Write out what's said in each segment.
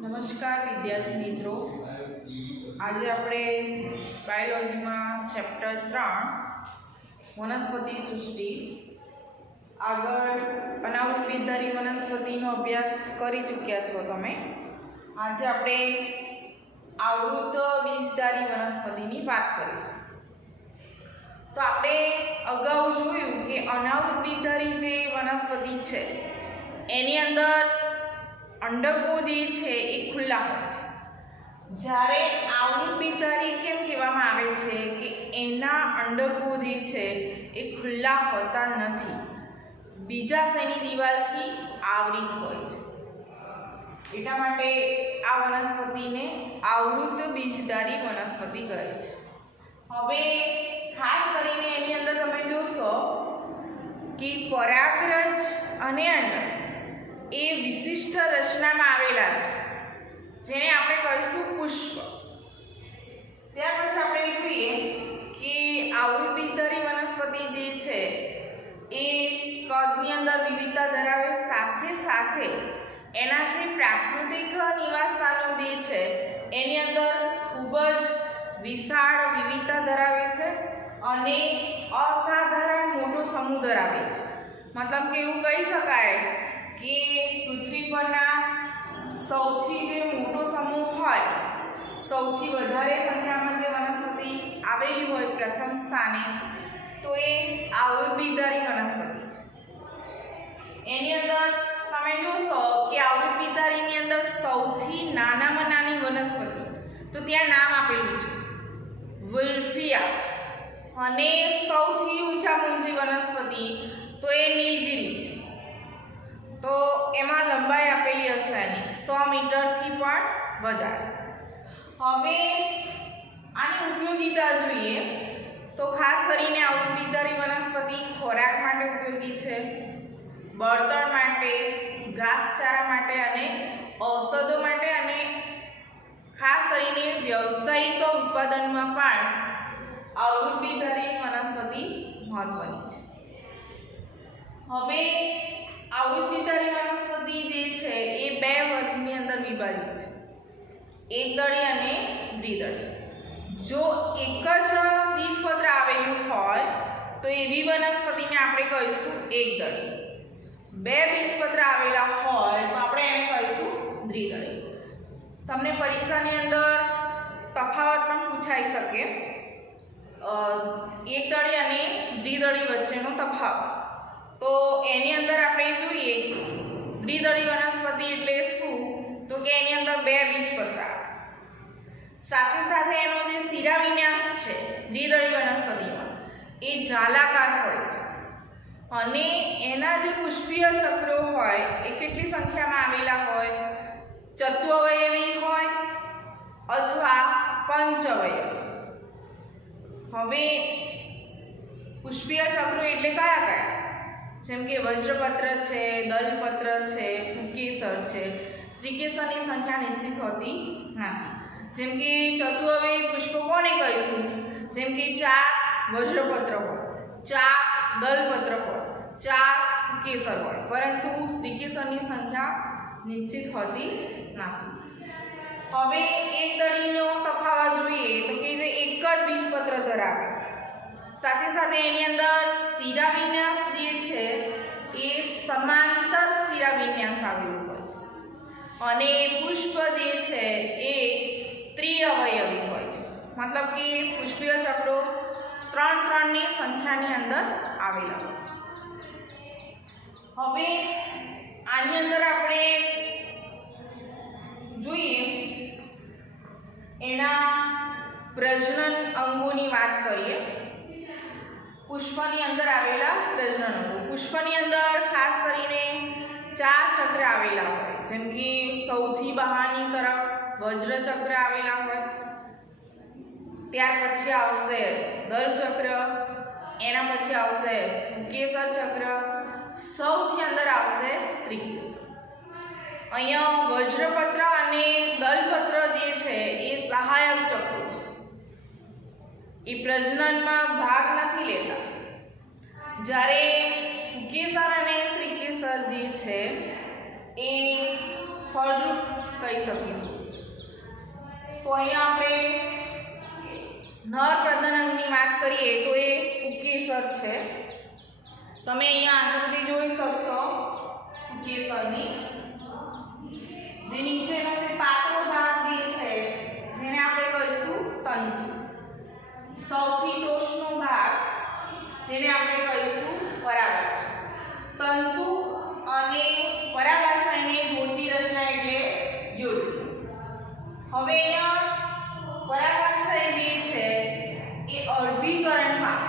નમસ્કાર વિદ્યાર્થી મિત્રો, આજે આપણે બાયોલોજીમાં ચેપ્ટર 3 વનસ્પતિ સૃષ્ટિ આગળ અનાવૃત બીજધારી વનસ્પતિનો અભ્યાસ કરી ચૂક્યા છો તમે. આજે આપણે આવૃત બીજધારી વનસ્પતિની વાત કરીશું. તો આપણે અગાઉ જોયું કે અનાવૃત બીજધારી જે વનસ્પતિ છે એની અંદર અંડકોશ જે છે એ ખુલ્લા હોય છે, જ્યારે આવૃત બીજધારી કેમ કહેવામાં આવે છે કે એના અંડકોશ જે છે એ ખુલ્લા હોતા નથી, બીજાશયની દિવાલથી આવૃત હોય છે. એટલા માટે આ વનસ્પતિને આવૃત બીજધારી વનસ્પતિ કહે છે. હવે ખાસ કરીને એની અંદર તમે જોશો કે પરાગરજ અને અંડક એ વિશિષ્ટ રચનામાં આવેલા છે, જેને આપણે કહીશું પુષ્પ. ત્યાર પછી આપણે જોઈએ કે આવૃત બીજધારી વનસ્પતિ જે છે એ કદની અંદર વિવિધતા ધરાવે, સાથે સાથે એના જે પ્રાકૃતિક નિવાસસ્થાનો જે છે એની અંદર ખૂબ જ વિશાળ વિવિધતા ધરાવે છે અને અસાધારણ મોટો સમૂહ ધરાવે છે. મતલબ કે એવું કહી શકાય કે પૃથ્વી પરના સૌથી જે મોટો સમૂહ હોય, સૌથી વધારે સંખ્યામાં જે વનસ્પતિ આવેલી હોય પ્રથમ સ્થાને, તો એ આવૃત બીજધારી વનસ્પતિ છે. એની અંદર તમે જોશો કે આવૃત બીજધારીની અંદર સૌથી નાનામાં નાની વનસ્પતિ, તો ત્યાં નામ આપેલું છે વુલ્ફિયા, અને સૌથી ઊંચામાં ઊંચી વનસ્પતિ તો એ નીલગિરી છે. તો એમાં લંબાઈ આપેલી હશે એની 100 મીટરથી પણ વધારે. હવે આની ઉપયોગિતા જોઈએ તો ખાસ કરીને આવૃત બીજધારી વનસ્પતિ ખોરાક માટે ઉપયોગી છે, બળતણ માટે, ઘાસચારા માટે અને ઔષધો માટે, અને ખાસ કરીને વ્યવસાયિક ઉત્પાદનમાં પણ આવૃત બીજધારી વનસ્પતિ મહત્વની છે. હવે આવૃત બીજધારી વનસ્પતિ જે છે એ બે વર્ગની અંદર વિભાજિત છે, એકદળી અને દ્વિદળી. જો એક જ બીજપત્ર આવેલું હોય તો એવી વનસ્પતિને આપણે કહીશું એકદળી. બે બીજપત્ર આવેલા હોય તો આપણે એને કહીશું દ્વિદળી. તમને પરીક્ષાની અંદર તફાવત પણ પૂછાઈ શકે, એકદળી અને દ્વિદળી વચ્ચેનો તફાવત. તો એની અંદર આપણે જોઈએ દ્વિદળી વનસ્પતિ એટલે શું, તો કે એની અંદર બે બીજપત્ર આવે, સાથે સાથે એનો જે શિરાવિન્યાસ છે દ્વિદળી વનસ્પતિમાં એ જાલાકાર હોય છે, અને એના જે પુષ્પીય ચક્રો હોય એ કેટલી સંખ્યામાં આવેલા હોય, ચતુઅવયવી હોય અથવા પંચઅવયવી. હવે પુષ્પીય ચક્રો એટલે કયા કયા? જેમ કે વજ્રપત્ર છે, દલપત્ર છે, પુંકેસર છે. સ્ત્રીકેસરની સંખ્યા નિશ્ચિત હોતી નથી. જેમ કે ચતુઅવયવી પુષ્પ કોને કહીશું? જેમ કે 4 વજ્રપત્ર હોય, 4 દલપત્ર હોય, 4 પુંકેસર હોય, પરંતુ સ્ત્રીકેસરની સંખ્યા નિશ્ચિત હોતી નથી. હવે એકદળીનો તફાવત જોઈએ તો કે જે એક જ બીજપત્ર ધરાવે, સાથે સાથે એની અંદર શિરાવિન્યાસ જે છે એ સમાંતર શિરાવિન્યાસ આવેલું હોય છે, અને પુષ્પ જે છે એ ત્રિઅવયવી હોય છે. મતલબ કે પુષ્પીય ચક્રો 3 ની સંખ્યાની અંદર આવેલા હોય છે. હવે આની અંદર આપણે જોઈએ એના પ્રજનન અંગોની વાત કરીએ. પુષ્પની અંદર આવેલા પ્રજનન અંગો. પુષ્પની અંદર ખાસ કરીને 4 ચક્ર આવેલા હોય, જેમ કે સૌથી બહારની તરફ વજ્રચક્ર આવેલા હોય, ત્યાર પછી આવશે દલચક્ર, એના પછી આવશે પુંકેસર ચક્ર, સૌથી અંદર આવશે સ્ત્રીકેસર. અહીંયા વજ્રપત્ર અને દલપત્ર જે છે એ સહાયક ચક્રો છે, એ પ્રજનનમાં ભાગ નથી લેતા, જ્યારે પુંકેસર અને સ્ત્રીકેસર જે છે એ ફળદ્રુપ કહી શકીશું। તો અહીંયા આપણે નર પ્રજનનની વાત કરીએ તો એ પુંકેસર છે। તમે અહીંયા આકૃતિ જોઈ શકશો પુંકેસરની, જે નીચેનો જે પાતળો ભાગ જે છે જેને આપણે કહીશું તંતુ, સૌથી ટોચનો ભાગ જેને આપણે કહીશું પરાગાશય। તંતુ અને પરાગાશયને જોડતી રચના એટલે યોજના। હવે અહીંયા પરાગાશય જે છે એ અર્ધીકરણ પામે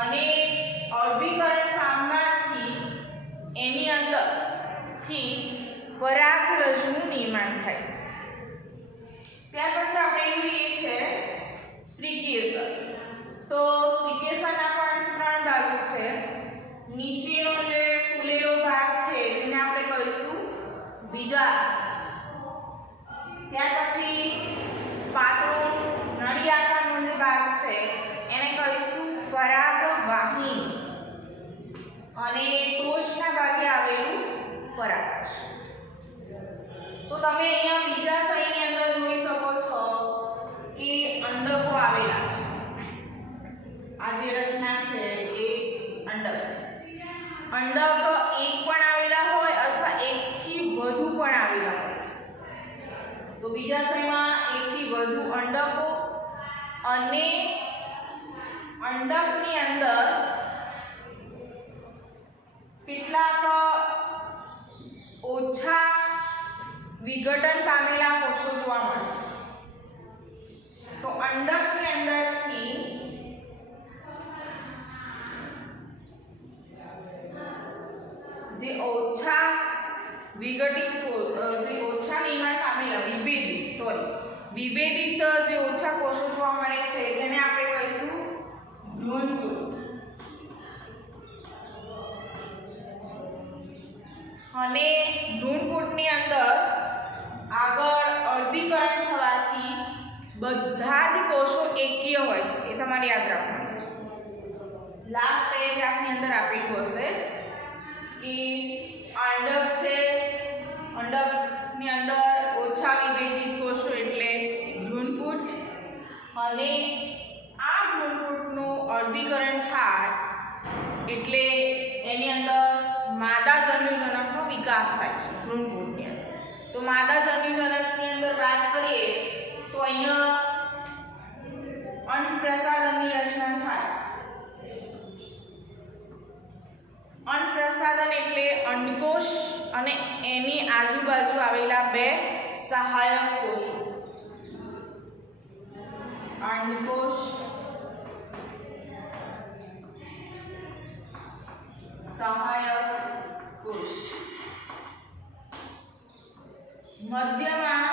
અને અર્ધીકરણ પામવાથી એની અંદરથી પરાગરજનું નિર્માણ થાય છે। ત્યાર પછી આપણે જોઈએ છે સ્ત્રીકેસર। તો સ્ત્રીકેસરના પણ 3 ભાગો છે। નીચેનો જે ફૂલેલો ભાગ છે જેને આપણે કહીશું બીજાશય। ત્યાર પછી પાતળો નળી આકારનો જે ભાગ છે એને કહીશું પરાગવાહિની અને ટોચના ભાગે આવેલું પરાગાશય। તો તમે અહીંયા બીજાશયની અંદર જોઈ શકો છો કે અંડકો આવેલા છે। આ જે રચના છે એ અંડક છે। અંડક એક પણ આવેલા હોય અથવા એકથી વધુ પણ આવેલા હોય છે। તો બીજાશયમાં એકથી વધુ અંડકો અને અંડકની અંદર કેટલાક ઓછા વિઘટન પામેલા કોષો જોવા મળશે। તો અંડકની અંદરથી જે ઓછા વિઘટિત જે ઓછા નિર્માણ પામેલા વિભેદિત જે ઓછા કોષો જોવા મળે છે જેને આપણે કહીશું ભ્રૂણપુટ। અને ભ્રૂણપુટની અંદર આગળ અર્ધીકરણ થવાથી બધા જ કોષો એકીય હોય છે। એ તમારે યાદ રાખવાનું છે। લાસ્ટ પેરેગ્રાફની અંદર આપેલું હશે કે અંડક છે, અંડકની અંદર ઓછા વિભેદિત કોષો એટલે ભ્રૂણપુટ, અને આ ભ્રૂણપુટનું અર્ધીકરણ થાય એટલે એની અંદર માદા જન્યુજનકનો વિકાસ થાય છે ભ્રૂણપુટની અંદર। તો માદા જન્યુજનકની અંદર વાત કરીએ તો અહીંયા અંડપ્રસાધનની રચના થાય। અંડપ્રસાધન એટલે અંડકોષ અને એની આજુબાજુ આવેલા 2 સહાયક કોષો, અંડકોષ સહાયક કોષ। મધ્યમાં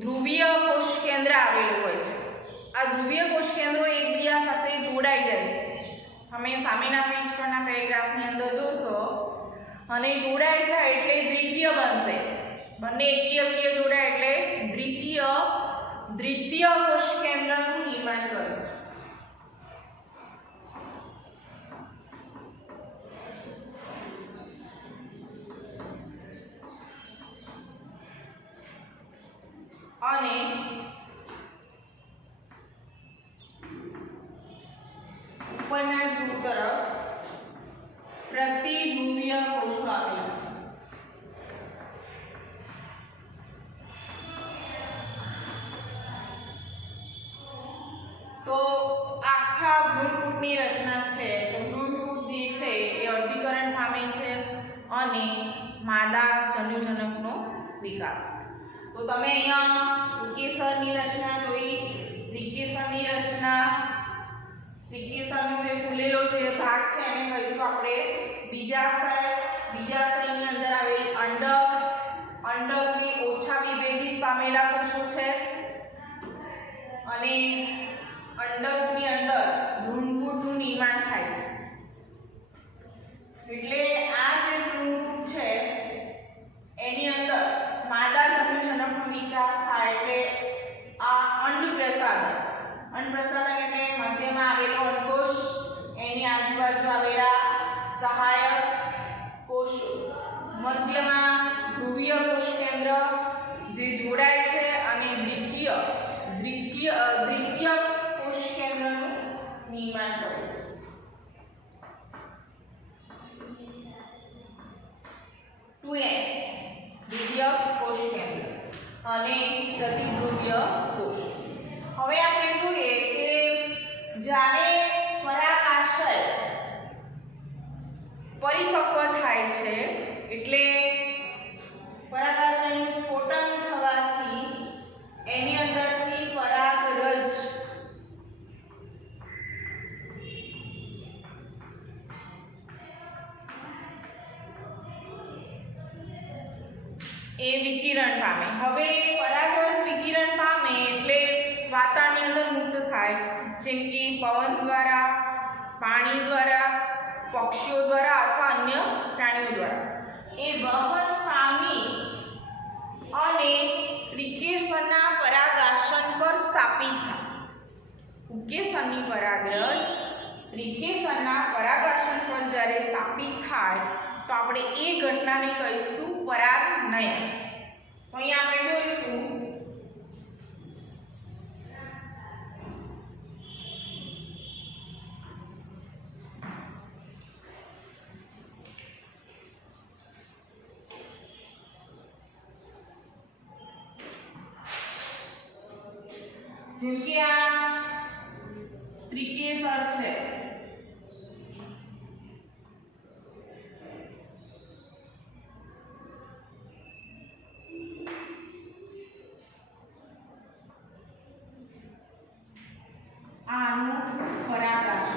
ધ્રુવીય કોષ કેન્દ્ર આવેલું હોય છે। આ ધ્રુવીય કોષ કેન્દ્રો એકબીજા સાથે જોડાઈ જાય છે। તમે સામેના પેજ પરના પેરેગ્રાફની અંદર જોશો, અને જોડાય છે એટલે દ્વિતીય બનશે। બંને એકીય જોડાય એટલે દ્વિતીય કોષ કેન્દ્રનું નિર્માણ કરશે। અને ઉપરના ધ્રુવ તરફ પ્રતિધ્રુવીય કોષો આવેલા છે। તો આખા ભ્રૂણપુટની રચના છે। તો ભ્રૂણપુટ જે છે એ અર્ધીકરણ પામે છે અને માદા જન્યુજનકનો વિકાસ। તો તમે અહીંયા પુંકેસરની રચના જોઈ, સ્ત્રીકેસરની રચના। સ્ત્રીકેસરનો જે ફૂલેલો જે ભાગ છે એને કહીશું આપણે બીજાશય। બીજાશયની અંદર આવેલ અંડક, અંડકથી ઓછા વિભેદિત પામેલા કોષો છે, અને અંડકની અંદર ભ્રૂણપુટનું નિર્માણ થાય છે। એટલે આ જે ભ્રૂણપુટ છે એની અંદર માદા જન્યુજનકનો વિકાસ થાય એટલે આ અંડપ્રસાધન। અંડપ્રસાધન એટલે મધ્યમાં આવેલો અંડકોષ, એની આજુબાજુ આવેલા સહાયક કોષો મધ્યમાં ધ્રુવીય કોષ કેન્દ્ર જે જોડાય છે અને દ્વિતીય કોષ કેન્દ્રનું નિર્માણ કરે છે. દ્વિતીય કોષ કેન્દ્ર અને પ્રતિધ્રુવીય કોષ. હવે આપણે જોઈએ કે જ્યારે પરાગાશય પરિપક્વ થાય છે એટલે પરાગાશયનું સ્ફોટન થવાથી એની અંદરથી પરાગરજ એ વિકિરણ પામે. હવે પરાગરજ વિકિરણ પામે એટલે વાતાવરણની અંદર મુક્ત થાય, જેમ કે પવન દ્વારા, પાણી દ્વારા, પક્ષીઓ દ્વારા અથવા અન્ય પ્રાણીઓ દ્વારા. એ વહન પામી અને સ્ત્રીકેસરના પરાગાસન પર સ્થાપિત થાય. ઉકેસરની પરાગરજ સ્ત્રીકેસરના પરાગાસન પર જ્યારે સ્થાપિત થાય તો આપણે એ ઘટનાને કહીશું પરાગનયન. તો અહીંયા આપણે જોઈશું જેમ કે આ સ્ત્રીકેસર છે, આનું પરાગાસન.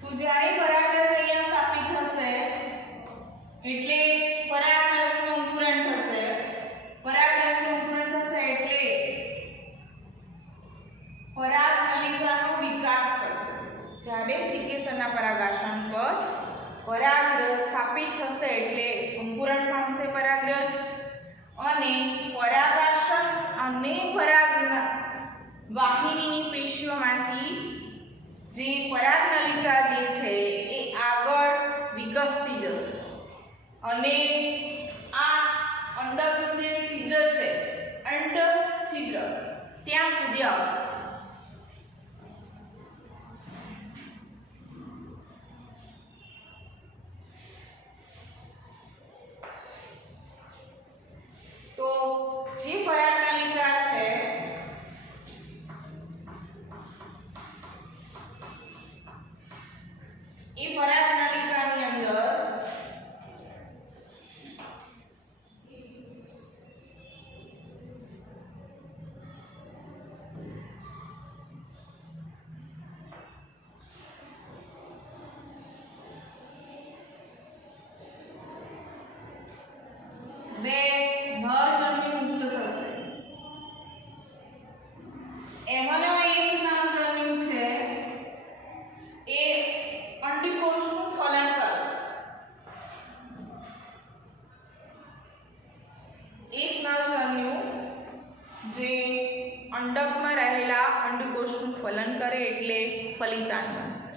તો જ્યારે પરાગરજ અહીંયા સ્થાપિત થશે એટલે પરાગરજનું અંકુરણ થશે. પરાગરજનું અંકુરણ થશે એટલે પરાગનલિકાનો વિકાસ થશે. જ્યારે સ્ત્રીકેસરના પરાગાસન પર પરાગરજ સ્થાપિત થશે એટલે અંકુરણ પામશે પરાગરજ અને પરાગાસન અને પરાગના વાહિનીની પેશીઓમાંથી જે પરાગનલિકા જે છે એ આગળ વિકસતી જશે અને આ અંડકનું જે છિદ્ર છે, અંડછિદ્ર ત્યાં સુધી આવશે. તો જે પરાગનલિકા છે એ પરાગનલિકાની અંદર બે નરજન્યુ મુક્ત થશે. એમાંનો એક નરજન્યુ છે એ અંડકોષનું ફલન કરશે. એક નરજન્યુ જે અંડકમાં રહેલા અંડકોષનું ફલન કરે એટલે ફલિતાંડ બનશે.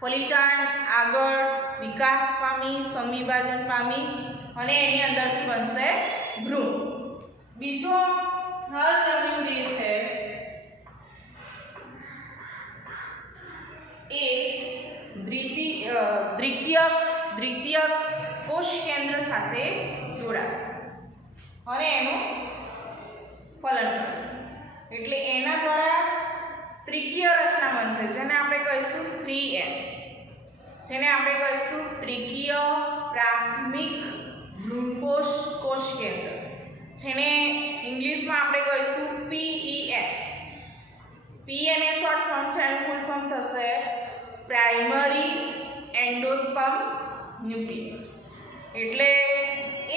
ફલિતાંડ આગળ વિકાસ પામી, સમવિભાજન પામી અને એની અંદરથી બનશે ભ્રૂણ. બીજો નરજન્યુ જે છે એ દ્વિતીય કોષ કેન્દ્ર સાથે જોડાશે અને એનું ફલન કરશે. એટલે એના દ્વારા ત્રિકીય રચના બનશે જેને આપણે કહીશું 3N, જેને આપણે કહીશું ત્રિકીય પ્રાથમિક ભ્રૂણકોષ કોષ કેન્દ્ર, જેને ઇંગ્લિશમાં આપણે કહીશું PEN. PN એ શોર્ટ ફોર્મ છે, એનું ફૂલ ફોર્મ થશે પ્રાઇમરી એન્ડોસ્પર્મ ન્યુક્લિયસ. એટલે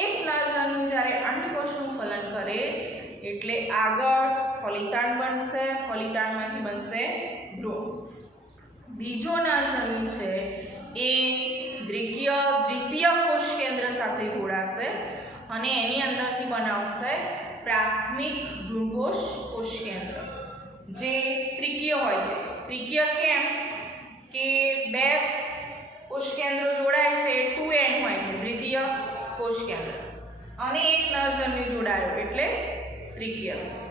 એક નરજન્યુ જ્યારે અંડકોષનું ફલન કરે એટલે આગળ ફલિતાંડ બનશે, ફલિતાંડમાંથી બનશે ભ્રૂણ. બીજો નરજન્યુ છે એ દ્વિતીય કોષ કેન્દ્ર સાથે જોડાશે અને એની અંદરથી બનાવશે પ્રાથમિક ભ્રૂણકોષ કોષકેન્દ્ર, જે ત્રિકીય હોય છે. ત્રિકીય કેમ કે બે કોષકેન્દ્રો જોડાય છે, 2n હોય છે દ્વિતીય કોષકેન્દ્ર, અને એક નરજન્યુ જોડાયો એટલે ત્રિકીય થશે.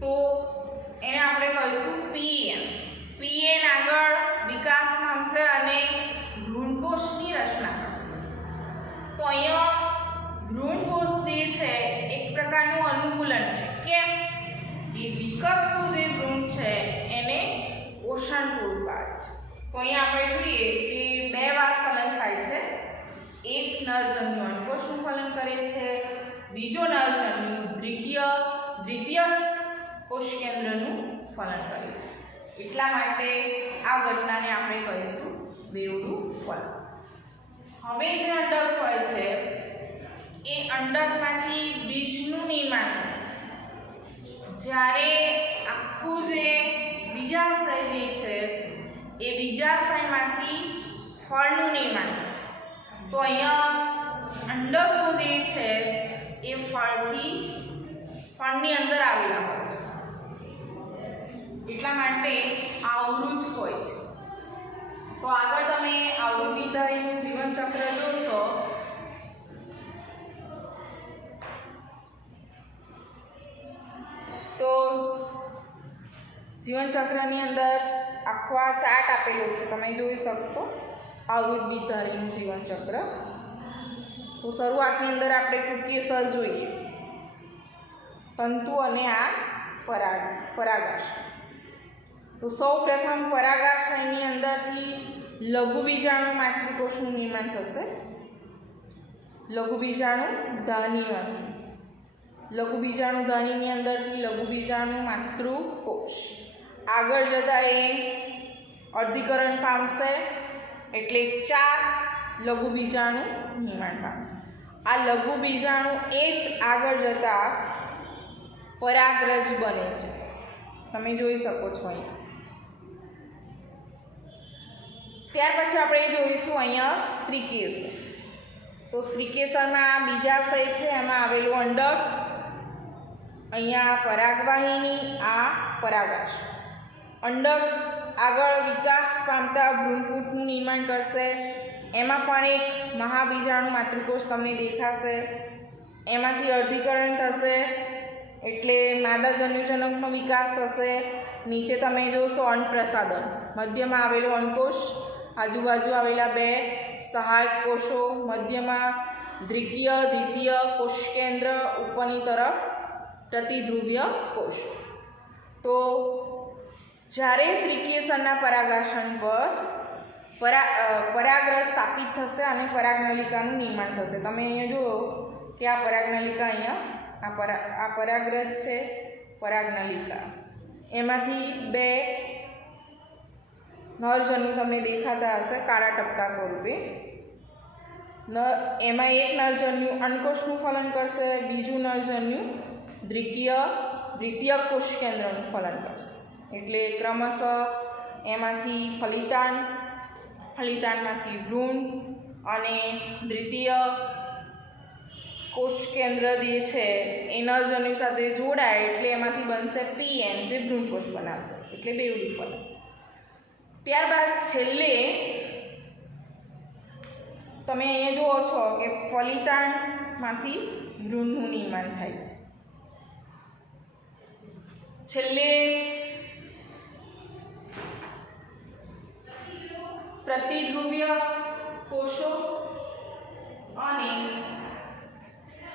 તો એને આપણે કહીશું pn. pn આગળ વિકાસ પામશે અને ભ્રૂણકોષની રચના કરશે. તો અહીંયા ભ્રૂણકોષ જે છે એક પ્રકારનું અનુકૂલન છે. કેમ? એ વિકસતું જે ભ્રૂણ છે એને પોષણ પૂરું પાડે છે. તો અહીંયા આપણે જોઈએ કે બે વાર ફલન થાય છે. એક નરજન્યુ અંડકોષનું ફલન કરે છે, બીજો નરજન્યુ દ્વિતીય કોષકેન્દ્રનું ફલન કરે છે. એટલા માટે આ ઘટનાને આપણે કહીશું બેવડું ફલન. હવે જે અંડક હોય છે એ અંડકમાંથી બીજનું નિર્માણ થશે. જ્યારે આખું જે બીજાશય જે છે એ બીજાશયમાંથી ફળનું નિર્માણ થશે. તો અહીંયા અંડકો જે છે એ ફળની અંદર આવેલા હોય છે, એટલા માટે આવૃત હોય છે. તો આગળ તમે આવૃત વિધારીનું જીવનચક્ર જોશો તો જીવનચક્રની અંદર આખો આ ચાર્ટ આપેલો છે, તમે જોઈ શકશો આવૃત બીજધારીનું જીવનચક્ર. તો શરૂઆતની અંદર આપણે કુક્યસર જોઈએ, તંતુ અને આ પરાગાશય. તો સૌ પ્રથમ પરાગાશયની અંદરથી લઘુ બીજાણુ માતૃકોષનું નિર્માણ થશે. લઘુ બીજાણુ ધાનીમાંથી, લઘુ બીજાણુ ધાનીની અંદરથી લઘુ બીજાણુ માતૃકોષ. આગળ જતાં એ અર્ધીકરણ પામશે એટલે 4 લઘુ બીજાણુ નિર્માણ પામશે. આ લઘુ બીજાણુ એ જ આગળ જતાં પરાગરજ બને છે, તમે જોઈ શકો છો અહીંયા. ત્યાર પછી આપણે જોઈશું અહીંયા સ્ત્રીકેસર. તો સ્ત્રીકેસરમાં બીજાશય છે, એમાં આવેલું અંડક, અહીંયા પરાગવાહિની, આ પરાગાશય. અંડક આગળ વિકાસ પામતા ભ્રૂણપૂટનું નિર્માણ કરશે. એમાં પણ એક મહાબીજાણુ માતૃકોષ તમને દેખાશે. એમાંથી અર્ધીકરણ થશે એટલે માદા જન્યુજનકનો વિકાસ થશે. નીચે તમે જોશો અંડપ્રસાદન, મધ્યમાં આવેલો અંડકોષ, આજુબાજુ આવેલા 2 સહાયક કોષો, મધ્યમાં દ્વિતીય કોષકેન્દ્ર, ઉપરની તરફ પ્રતિધ્રુવીય કોષો. તો જ્યારે સ્ત્રીકેસરના પરાગાસન પર પરાગરજ સ્થાપિત થશે અને પરાગનલિકાનું નિર્માણ થશે. તમે અહીંયા જુઓ કે આ પરાગનલિકા, અહીંયા આ પરાગરજ છે, પરાગનલિકા. એમાંથી 2 નરજન્યુ તમને દેખાતા હશે કાળા ટપકા સ્વરૂપે. એમાં એક નરજન્યુ અંડકોષનું ફલન કરશે, બીજું નરજન્યુ દ્વિતીય કોષકેન્દ્રનું ફલન કરશે. એટલે ક્રમશઃ એમાંથી ફલિતાંડમાંથી ભ્રૂણ અને દ્વિતીય કોષકેન્દ્ર જે છે એ નરજન્યુ સાથે જોડાય એટલે એમાંથી બનશે pn, જે ભ્રૂણકોષ બનાવશે, એટલે બેવડું ફલન. ત્યારબાદ છેલ્લે તમે અહીંયા જુઓ છો કે ફલિતાંડમાંથી ભ્રૂણનું નિર્માણ થાય છે. છેલ્લે પ્રતિધ્રુવીય કોષો અને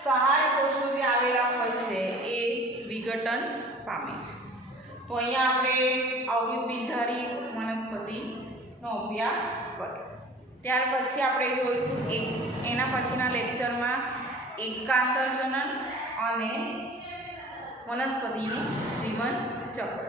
સહાય કોષો જે આવેલા હોય છે એ વિઘટન પામે છે. તો અહીંયા આપણે આવૃત બીજધારી વનસ્પતિનો અભ્યાસ કર્યો. ત્યાર પછી આપણે જોઈશું એના પછીના લેક્ચરમાં એકાંતરજનન અને વનસ્પતિનું જીવન ચક્ર.